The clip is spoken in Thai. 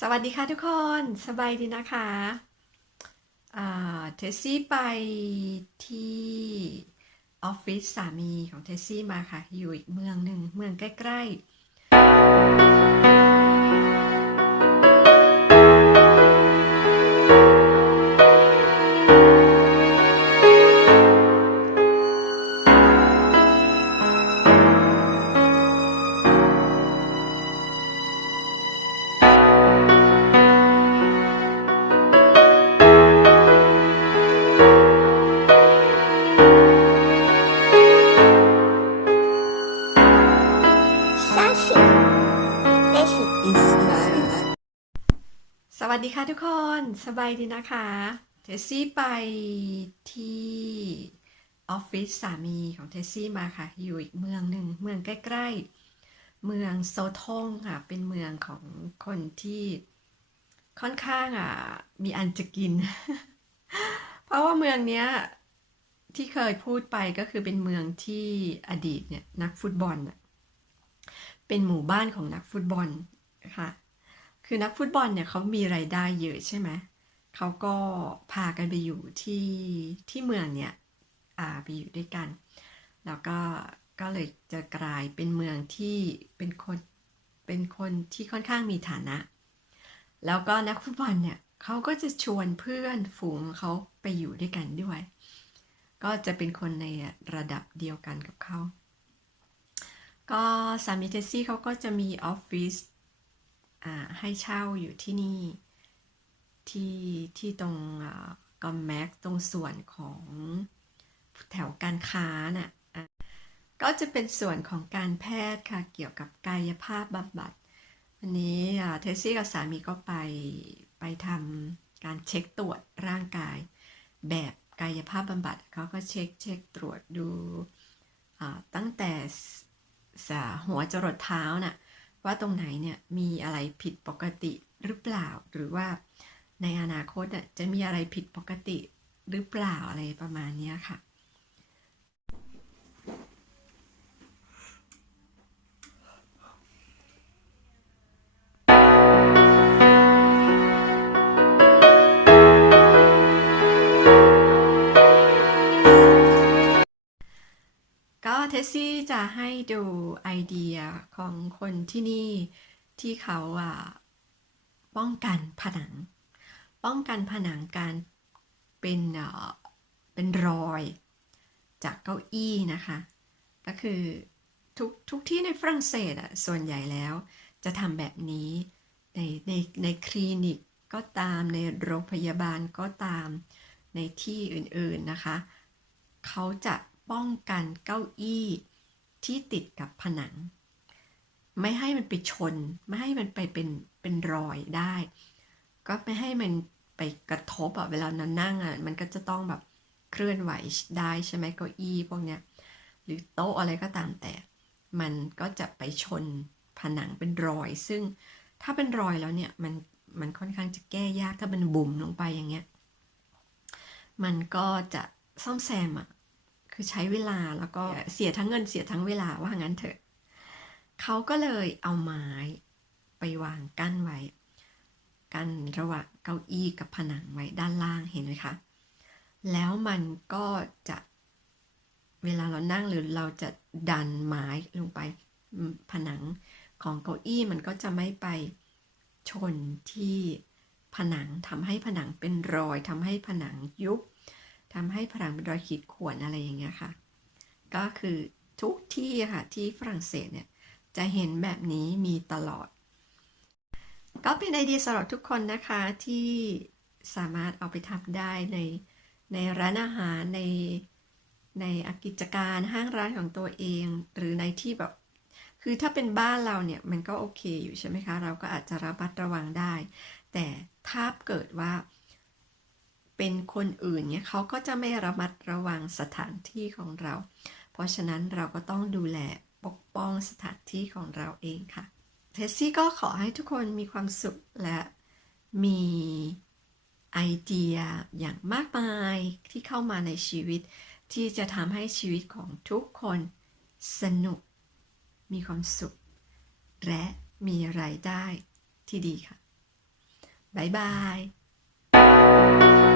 สวัสดีค่ะทุกคนสบายดีนะคะเทสซี่ไปที่ออฟฟิศสามีของเทสซี่มาค่ะ อยู่อีกเมืองหนึ่งเมืองใกล้ ๆ lesson is live สวัสดีค่ะทุกคน สบายดีนะคะเทสซี่ไปที่ออฟฟิศสามีของเทสซี่มาค่ะ อยู่อีกเมืองหนึ่งเมืองใกล้ๆ เมืองโซทงค่ะ เป็นเมืองของคนที่ค่อนข้างอะมีอันจะกิน เพราะว่าเมืองเนี้ยที่เคยพูดไปก็คือเป็นเมืองที่อดีตเนี่ยนักฟุตบอลเนี่ย เป็นหมู่บ้านของนักฟุตบอลค่ะคือนักฟุตบอลเนี่ยเขามีรายได้เยอะใช่ไหมเขาก็พากันไปอยู่ที่ที่เมืองเนี่ยอ่าไปอยู่ด้วยกัน แล้วก็ก็เลยจะกลายเป็นเมืองที่เป็นคนเป็นคนที่ค่อนข้างมีฐานะ แล้วก็นักฟุตบอลเนี่ยเขาก็จะชวนเพื่อนฝูงเขาไปอยู่ด้วยกันด้วย ก็จะเป็นคนในระดับเดียวกันกับเขา ก็สามีเทสซี่เขาก็จะมีออฟฟิศให้เช่าอยู่ที่นี่ที่ที่ตรงกอมแม็กตรงส่วนของแถวการค้าน่ะก็จะเป็นส่วนของการแพทย์ค่ะ เกี่ยวกับกายภาพบำบัดวันนี้เทสซี่กับสามีก็ไปไปทำการเช็คตรวจร่างกาย แบบกายภาพบำบัดเขาก็เช็คเช็คตรวจดูตั้งแต่ หัวจรดเท้าน่ะว่าตรงไหนเนี่ยมีอะไรผิดปกติหรือเปล่า หรือว่าในอนาคตน่ะจะมีอะไรผิดปกติหรือเปล่าอะไรประมาณนี้ค่ะ สซี่จะให้ดูไอเดียของคนที่นี่ที่เขาอะป้องกันผนัง ป้องกันผนังการเป็นเอ่อเป็นรอยจากเก้าอี้นะคะ ก็คือทุกทุกที่ในฝรั่งเศสอะส่วนใหญ่แล้วจะทำแบบนี้ในในในคลินิกก็ตามในโรงพยาบาลก็ตามในที่อื่นๆนะคะ เขาจะ ป้องกันเก้าอี้ที่ติดกับผนัง ไม่ให้มันไปชน ไม่ให้มันไปเป็นเป็นรอยได้ ก็ไม่ให้มันไปกระทบอะเวลาเรานั่งอะมันก็จะต้องแบบเคลื่อนไหวได้ใช่ไหมเก้าอี้พวกเนี้ยหรือโต๊ะอะไรก็ตามแต่ มันก็จะไปชนผนังเป็นรอย ซึ่งถ้าเป็นรอยแล้วเนี่ยมันมันค่อนข้างจะแก้ยากถ้ามันบุ๋มลงไปอย่างเงี้ยมันก็จะซ่อมแซมอะ คือใช้เวลาแล้วก็เสียทั้งเงินเสียทั้งเวลาว่างั้นเถอะเขาก็เลยเอาไม้ไปวางกั้นไว้ กั้นระหว่างเก้าอี้กับผนังไว้ด้านล่างเห็นไหมคะ แล้วมันก็จะเวลาเรานั่งหรือเราจะดันไม้ลงไปผนังของเก้าอี้มันก็จะไม่ไปชนที่ผนังทำให้ผนังเป็นรอยทำให้ผนังยุบ ทำให้ผนังเป็นรอยขีดข่วนอะไรอย่างเงี้ยค่ะ ก็คือทุกที่ค่ะที่ฝรั่งเศสเนี่ยจะเห็นแบบนี้มีตลอด ก็เป็นไอเดียสำหรับทุกคนนะคะที่สามารถเอาไปทำได้ในในร้านอาหารในในกิจการห้างร้านของตัวเอง หรือในที่แบบ คือถ้าเป็นบ้านเราเนี่ยมันก็โอเคอยู่ใช่ไหมคะ เราก็อาจจะระมัดระวังได้ แต่ถ้าเกิดว่า เป็นคนอื่นเนี่ยเขาก็จะไม่ระมัดระวังสถานที่ของเรา เพราะฉะนั้นเราก็ต้องดูแลปกป้องสถานที่ของเราเองค่ะเทสซี่ก็ขอให้ทุกคนมีความสุขและมีไอเดียอย่างมากมายที่เข้ามาในชีวิต ที่จะทำให้ชีวิตของทุกคนสนุก มีความสุข และมีรายได้ที่ดีค่ะ บ๊ายบาย